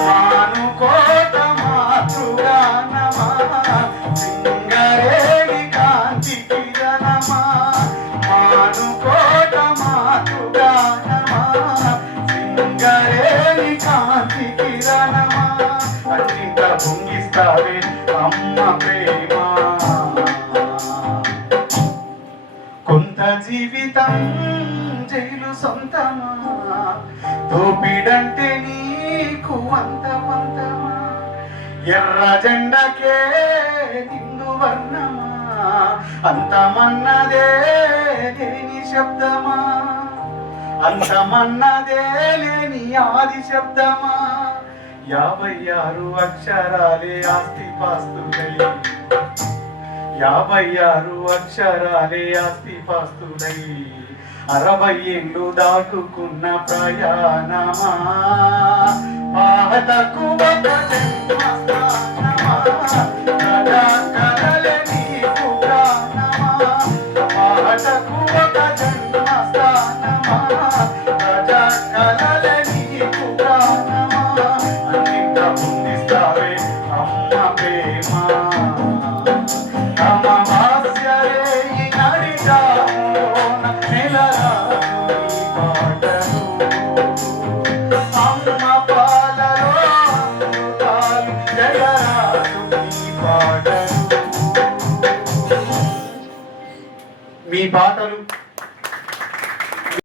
మానుకోట మాతృగానమా సింగరేణి కాంతి కిరణమా మానుకోట మాతృగానమా సింగరేణి కాంతి కిరణమా అన్నింత పొంగిస్తావే అమ్మ ప్రేమ కొంత జీవితం జైలు సొంతమా దోపిడంటే నీకు అంత పంతమా ఎర్ర జెండకే నిండు వర్ణమా అంతమన్నదే లేని శబ్దమా అంతమన్నదే లేని ఆది శబ్దమా 56 అక్షరాలే ఆస్తి పాస్తులై 56 అక్షరాలే ఆస్తి పాస్తులై 60 ఏళ్ళు దాటుకున్న ప్రయాణమా పాతకు ఒక జన్మస్థానమా ప్రజా కలలే నీకు ప్రాణమా పాతకు ఒక జన్మస్థానమా ప్రజా కలలే నీకు ప్రాణమా అన్నింత పొందిస్తావే అమ్మ ప్రేమ మీ పాటలు